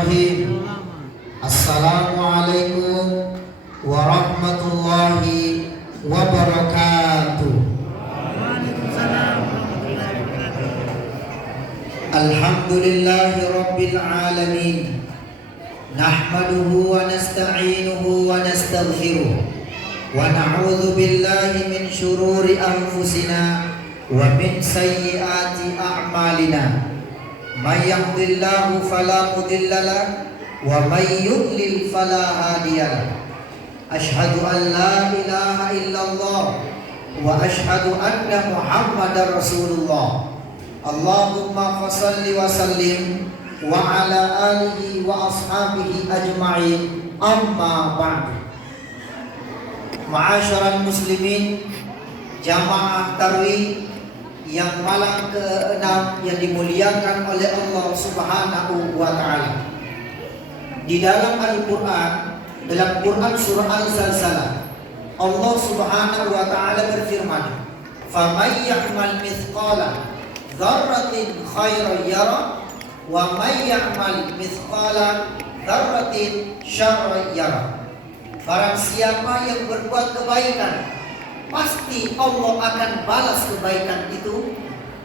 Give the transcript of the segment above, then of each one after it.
Bismillahirrahmanirrahim. Assalamualaikum warahmatullahi wabarakatuh. Alhamdulillahi rabbil alamin. Nahmaduhu wa nasta'inuhu wa nastaghfiruh. Wa na'udzu billahi min syururi anfusina wa min sayyiati a'malina. May yahdihillahu fala mudilla lahu wa may yudlil fala hadiya lahu. Asyhadu an la ilaha illallah wa asyhadu anna Muhammadar Rasulullah. Allahumma fashalli wa sallim wa ala alihi wa ashabihi ajma'in. Amma ba'du. Ma'asyiral muslimin, jamaah tarawih yang malam ke-6 yang dimuliakan oleh Allah Subhanahu wa taala. Di dalam Al-Qur'an, dalam Quran surah Al-Zalzalah, Allah Subhanahu wa taala berfirman, "Faman ya'mal mithqala dzarratin khairan yara wa may ya'mal mithqala dzarratin syarran yara." Barang siapa yang berbuat kebaikan, pasti Allah akan balas kebaikan itu.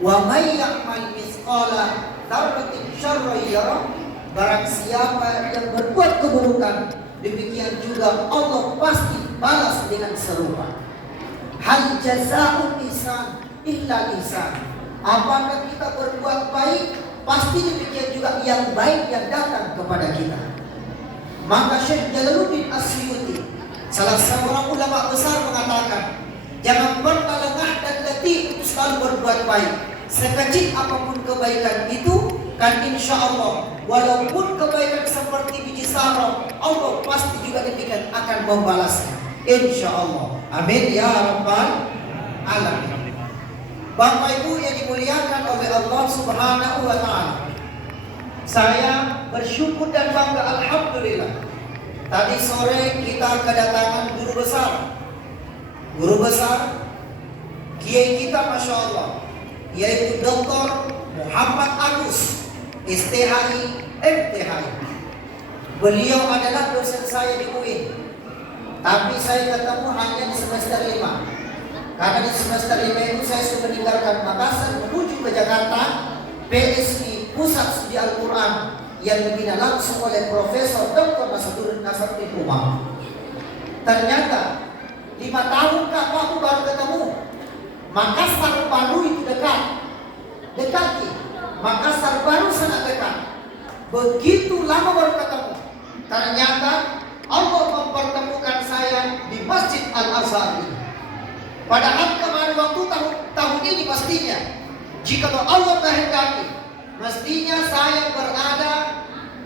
Wa may ya'mal mithqala dzarratin syarran yara. Barang siapa yang berbuat keburukan, demikian juga Allah pasti balas dengan serupa. Hal jazaa'ul ihsan illa ihsan. Apakah kita berbuat baik, pasti demikian juga yang baik yang datang kepada kita. Maka Syekh Jalaluddin As-Suyuti, salah seorang ulama besar, mengatakan, jangan pernah lengah dan letih untuk selalu berbuat baik. Sekecil apapun kebaikan itu, kan insya Allah, walaupun kebaikan seperti biji sarung, Allah pasti juga demikian akan membalasnya. Insya Allah. Amin ya rabbal alamin. Bapak Ibu yang dimuliakan oleh Allah Subhanahu wa taala, saya bersyukur dan bangga, alhamdulillah. Tadi sore kita kedatangan guru besar. Guru besar, kiai kita Masya Allah, yaitu Dr. Muhammad Agus, STHI, MTHI. Beliau adalah dosen saya di UIN, tapi saya ketemu hanya di semester 5. Karena di semester 5 itu saya sudah meninggalkan Makassar menuju ke Jakarta, PSI Pusat Studi Al-Quran yang dibina langsung oleh Profesor Dr. Nasaruddin Umar. Ternyata 5 tahun aku baru ketemu. Makassar Baru itu dekat. Makassar Baru sangat dekat. Begitu lama baru ketemu. Ternyata Allah mempertemukan saya di Masjid Al-Azhar ini. Padahal kemarin waktu tahun ini pastinya, jika Allah kehendaki, mestinya saya berada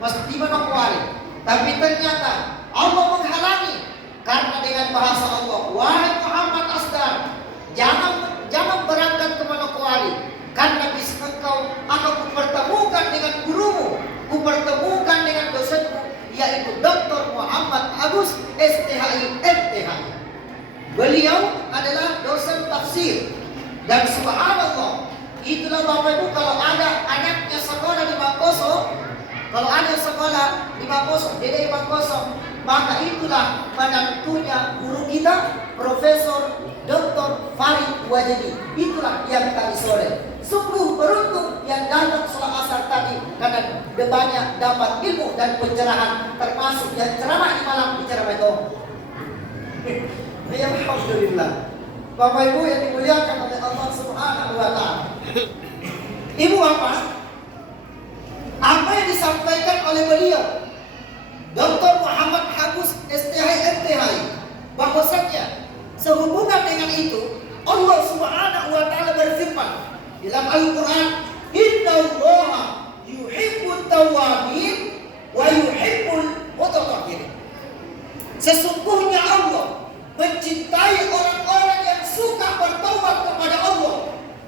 di Manokwari. Tapi ternyata Allah menghalangi. Karena dengan bahasa Allah, wahai Muhammad Asdar, jangan berangkat ke Manokwari, karena bis engkau akan kupertemukan dengan gurumu, kupertemukan dengan dosenmu, yaitu Dr. Muhammad Agus, STHI, MTHI. Beliau adalah dosen tafsir. Dan subhanallah, itulah Bapak Ibu, kalau ada anaknya sekolah di Bangkoso, kalau ada sekolah di Bangkoso, di Bangkoso, maka itulah menantunya guru kita, Profesor Dr. Farid Wajidi. Itulah yang tadi sore. Sungguh beruntung yang datang sholat asar tadi, karena banyak dapat ilmu dan pencerahan, termasuk yang ceramah di malam di ceramah itu. Alhamdulillah. Bapak Ibu yang dimuliakan oleh Allah Subhanahu wa taala. Ibu bapak, apa yang disampaikan oleh beliau Dr. Muhammad Agus, STHI, MTHI, bahwasanya sehubungan dengan itu Allah Subhanahu wa taala berfirman dalam Al-Qur'an, "Innallaha yuhibbut tawwabin wa yuhibbul mutatahhirin." Sesungguhnya Allah mencintai orang-orang yang suka bertaubat kepada Allah,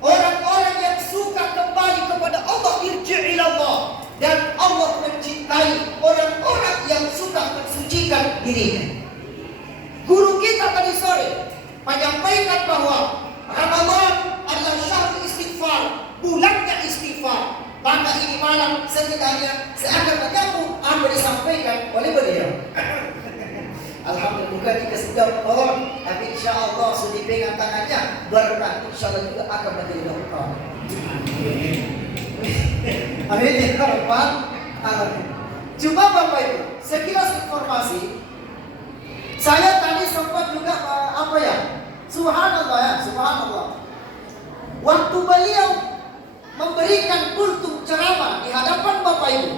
orang-orang yang suka kembali kepada Allah, irji' ilallah. Dan Allah mencintai orang-orang yang suka mensucikan dirinya. Guru kita tadi sore menyampaikan bahwa Ramadan adalah syahrul istighfar, bulannya istighfar. Maka ini malam setidaknya saya akan menggabung doktor, tapi insya Allah sudah pegang tangannya, berkah insya Allah juga akan menjadi doktor. Amin ya rabbal alamin. Coba Bapak Ibu, sekilas informasi. Saya tadi sempat juga subhanallah ya, subhanallah. Waktu beliau memberikan kultum ceramah di hadapan Bapak Ibu,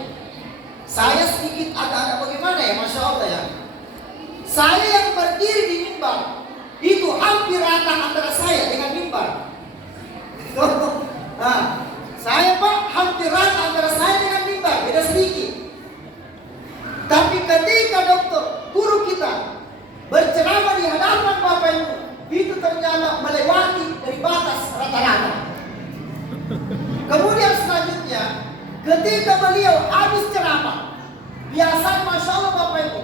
saya sedikit agak-agak bagaimana ya, Masya Allah ya. Saya yang berdiri di mimbar itu hampir rata antara saya dengan mimbar. Nah, saya Pak hampir rata antara saya dengan mimbar, beda sedikit. Tapi ketika dokter, guru kita berceramah di hadapan Bapak Ibu, itu ternyata melewati dari batas rata-rata. Kemudian selanjutnya, ketika beliau habis ceramah, biasa Masya Allah Bapak Ibu,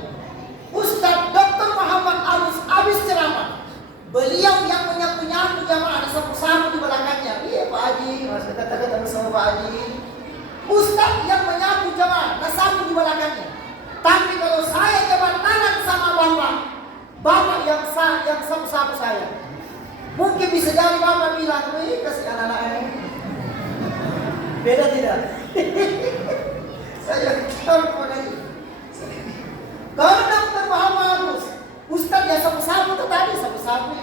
Ustaz Dr. Muhammad habis ceramah, beliau yang menyapu-nyapu jamaah, ada sapu-sapu di belakangnya. Iya Pak Haji, Mas kata-kata bersama Pak Haji. Ustaz yang menyapu jamaah, sapu di belakangnya. Tapi kalau saya jabat tangan sama Bapak yang sapu-sapu saya, mungkin bisa jadi Bapak bilang, kasih anak-anak ini. Beda tidak? Saya tahu lagi. Kalau Dr. Muhammad Ustaz ya sapu-sapu itu tadi, sapu-sapu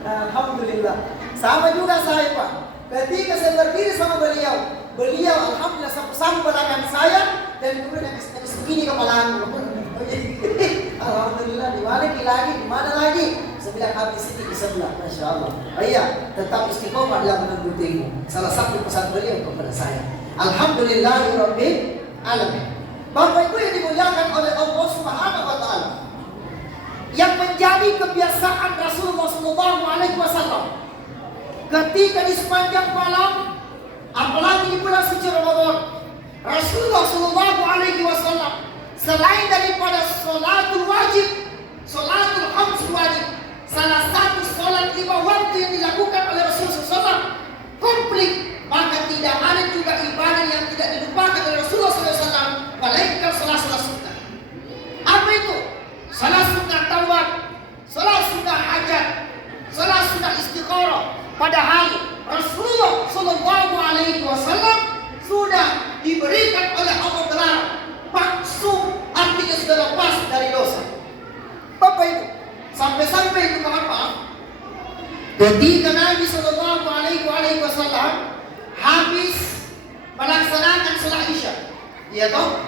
alhamdulillah. Sama juga saya Pak. Ketika saya berdiri sama beliau alhamdulillah sapu-sapu belakang saya, dan kemudian yang segini kepala aku. Alhamdulillah, di mana lagi? Saya bilang habis ini di sebelah, Masya Allah. Iya, tetap istiqomah dalam mengikutimu. Salah satu pesan beliau kepada saya. Alhamdulillahirabbil alamin. Bapak Ibu yang dimuliakan oleh Allah Subhanahu wa taala, yang menjadi kebiasaan Rasulullah SAW ketika di sepanjang malam, apalagi di bulan suci Ramadan, Rasulullah SAW selain daripada sholatul wajib, sholatul khams wajib, salah satu sholat 5 waktu yang dilakukan oleh Rasulullah SAW komplit, maka tidak ada juga ibadah yang tidak dilupakan oleh Rasulullah SAW, melainkan sholat sunnah. Apa itu? Sholat sunnah taubat, sholat sunnah hajat, sholat sunnah istiqoroh. Padahal Rasulullah SAW sudah diberikan oleh Allah gelar maksum, artinya sudah lepas dari dosa. Bapak Ibu, sampai-sampai itu mohon maaf, ketika Nabi SAW habis melaksanakan sholat Isya, ya toh,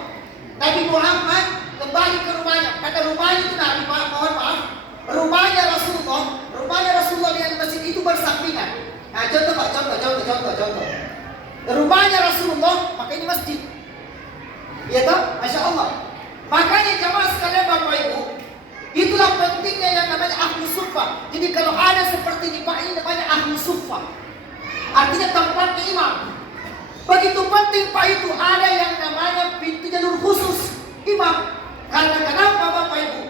Nabi Muhammad kembali ke rumahnya. Kata rumahnya itu Nabi, mohon maaf, rumahnya Rasulullah dengan masjid itu bersampingan. Nah, contoh Pak, contoh. Rumahnya Rasulullah, maka ini masjid. Ya toh, Masya Allah. Makanya jamaah sekalian Bapak Ibu, itulah pentingnya yang namanya ahlu suffah. Jadi kalau ada seperti di Pak ini namanya ahlu suffah, artinya tempatnya imam. Begitu penting Pak itu ada yang namanya pintu jalur khusus imam. Karena kenapa Bapak Ibu?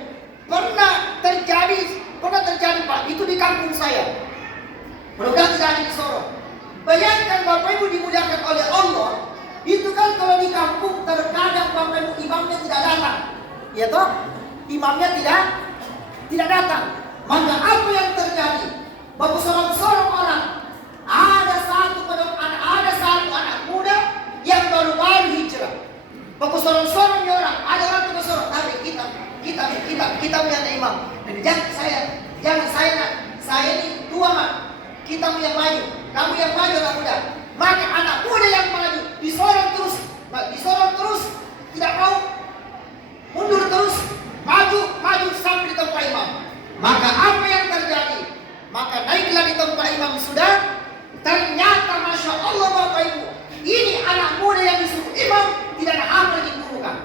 Pernah terjadi Pak, itu di kampung saya. Mudah-mudahan tidak ada di Sorong. Bayangkan Bapak Ibu dimuliakan oleh Allah, itu kan kalau di kampung terkadang Bapak Ibu imamnya tidak datang. Ya toh? Imamnya tidak datang. Maka apa yang terjadi? Bapak seorang orang, ada satu anak muda yang baru hijrah. Bapak seorang orang, ada orang tua seorang, tapi kita punya imam. Dan jangan saya ini tua Mak. Kita yang maju, kamu yang maju anak muda. Maka anak muda yang maju disorong terus, tidak mau mundur terus, maju sampai di tempat imam. Maka apa yang terjadi? Maka naiklah di tempat imam sudah. Ternyata Masya Allah Bapak Ibu, ini anak muda yang disuruh imam tidak ada apa yang diburukan.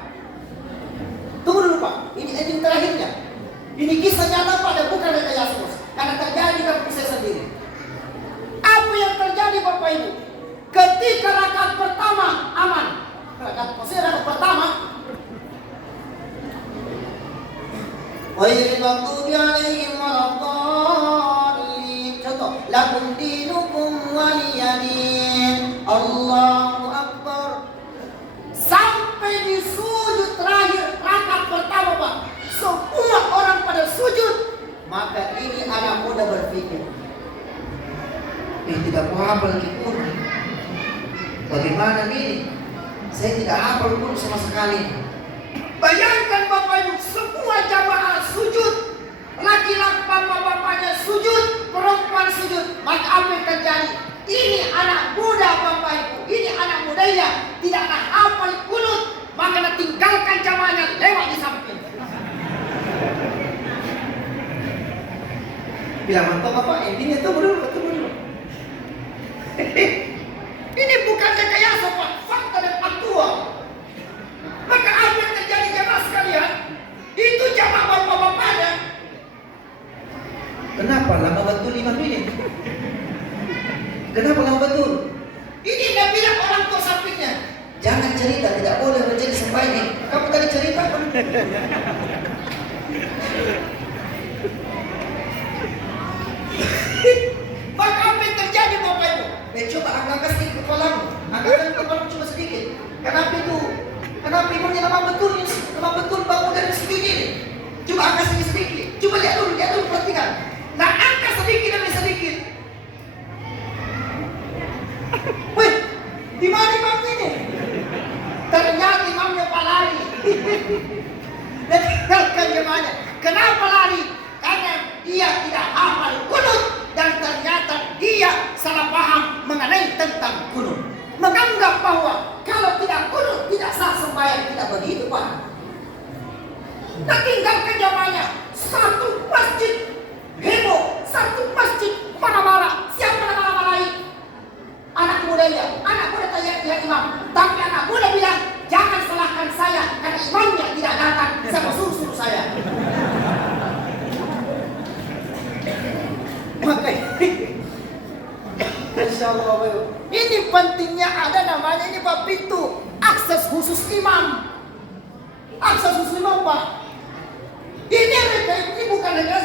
Tunggu dulu Pak, ini ending terakhirnya. Ini kisah nyata Pak, dan bukan rekayasa bos, karena terjadi di kampung saya sendiri. Apa yang terjadi Bapak Ibu? Ketika rakaat pertama aman, rakaat pertama, ghairil maghdubi alaihim waladdallin. Contoh, lakum dinukum waliyadin. Allahu Akbar. Sampai di sujud terakhir rakaat pertama Pak, semua orang pada sujud Maka ini anak muda berpikir, tidak mau hafal lagi Quran. Bagaimana ini? Saya tidak hafal Quran sama sekali. Bayangkan Bapak Ibu, semua jamaah sujud, laki-laki bapak-bapaknya sujud, perempuan sujud. Maka apa yang terjadi? Ini anak muda Bapak Ibu, ini anak mudanya tidak akan hafal Quran, maka tinggalkan jamaahnya lewat di samping. Bilang mantap Bapak, intinya tunggu dulu. Ini bukan rekayasa Pak, fakta dan aktual. Maka apa yang terjadi jamaah sekalian? Itu jamaah bapak-bapaknya. Kenapa lama betul 5 menit? Kenapa lama betul? Ini dia bilang orang tua sampingnya, jangan cerita, tidak boleh menjadi sampai ini. Kamu tadi cerita kan? Maka apa yang terjadi Bapak Ibu? Coba angkat sedikit kepalamu, angkatkan kepalamu cuma sedikit. Kenapa itu? Kenapa ibunya nama betul bangun dari segini? Coba angkat sedikit. Coba lihat dulu perhatikan. Nah angkat sedikit demi sedikit. Wih, di mana imam ini? Ternyata imamnya lari. Dan tinggalkan jemaahnya. Kenapa lari? Karena dia tidak hafal kunut dan ternyata dia salah paham mengenai tentang kunut. Menganggap bahwa kalau tidak kunut tidak sah sembahyang, tidak begitu Pak. Dan tinggalkan jamaahnya. Satu masjid heboh, satu masjid marah-marah. Siapa marah-marahi? Anak mudanya, anak muda tanya imam. Tapi anak muda bilang, jangan salahkan saya karena imamnya tidak datang. Saya suruh saya. Maka Insya Allah, ini pentingnya ada namanya ini Pak pintu akses khusus imam. Akses khusus imam Pak. Ini bukan hanya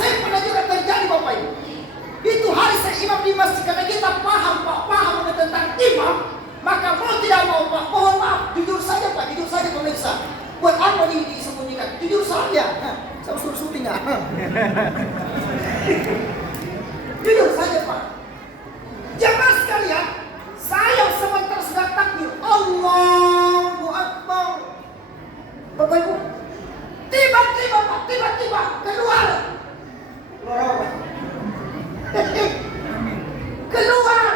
saya pernah juga terjadi Bapak Ibu. Itu hari saya imam di masjid karena kita paham Pak, paham tentang imam. Maka mau tidak mau Pak, mohon maaf, jujur saja Pak, jujur saja pemirsa. Buat apa disembunyikan? Jujur saja. Saya suruh syuting ya. Jujur saja Pak. Jamaah sekalian, saya sebentar sudah takbir, Allahu Akbar. Bapak Ibu, tiba-tiba Pak, tiba-tiba keluar. Keluar.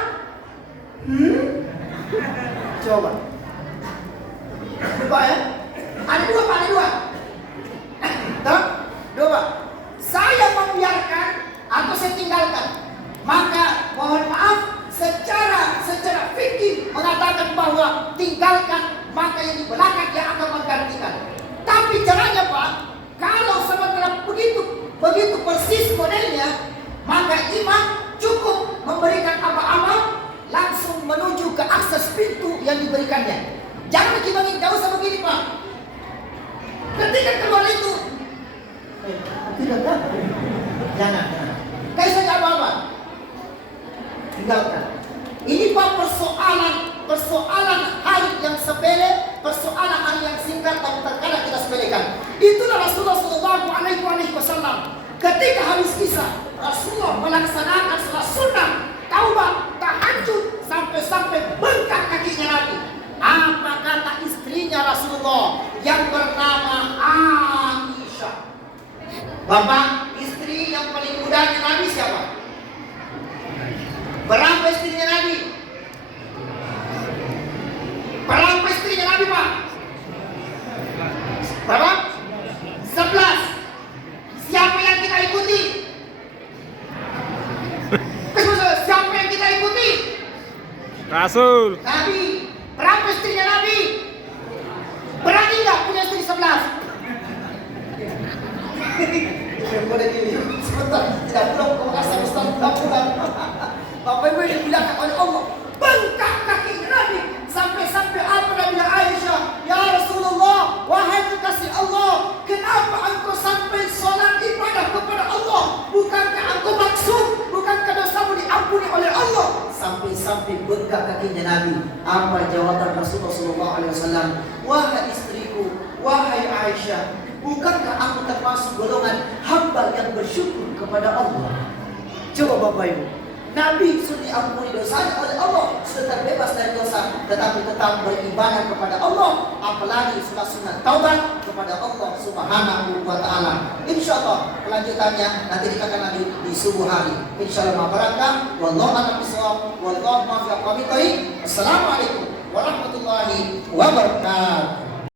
Coba. Coba ya. Ada dua Pak, ada dua. Tahu? Dua. Saya membiarkan atau saya tinggalkan. Maka mohon maaf, secara fikih mengatakan bahwa tinggalkan, maka yang di belakang dia akan menggantikan. Tapi caranya Pak, kalau sementara begitu persis modelnya, maka imam cukup memberikan apa-apa langsung menuju ke akses pintu yang diberikannya. Jangan kita jauh sama begini Pak. Ketika keluar itu, tidak. Jangan. Kayak saja apa-apa. Tinggalkan. Ini Pak persoalan hal yang sepele, persoalan hal yang singkat tapi terkadang kita sepelekan. Itulah Rasulullah SAW. Ketika habis kisah, Rasulullah melaksanakan salat sunnah, taubat, tahajud sampai bengkak kakinya Nabi. Apa kata istrinya Rasulullah yang bernama Aisyah? Bapak, istri yang paling mudanya Nabi siapa? Berapa istrinya Nabi? Berapa istrinya Nabi Pak? Berapa? 11. Siapa yang kita ikuti? Siapa yang kita ikuti? Rasul. Nabi. Berapa istrinya Nabi? Berani nggak punya istri 11? Boleh gini. Sebentar. Tidak pulang ke Makassar Ustaz. Tidak pulang. Bapak Ibu yang dibilangkan oleh Allah, bengkak kaki Nabi sampai apa Nabi Aisyah, ya Rasulullah, wahai kekasih Allah, kenapa engkau sampai sholat ibadah kepada Allah? Bukankah engkau maksud? Bukankah dosamu diampuni oleh Allah? Sampai bengkak kakinya Nabi. Apa jawaban Rasulullah SAW? Wahai istriku, wahai Aisyah, Bukankah aku termasuk golongan hamba yang bersyukur kepada Allah? Coba Bapak Ibu, Nabi sudah diampuni dosanya oleh Allah, sudah terbebas dari dosa, tetapi tetap beribadah kepada Allah, apalagi sudah sunat taubat kepada Allah Subhanahu wa Ta'ala. Insya Allah kelanjutannya nanti dikatakan lagi di subuh hari. Insya Allah mabarakah. Wallahu a'lam bishawab. Wallahu muwaffiq. Assalamualaikum warahmatullahi wabarakatuh.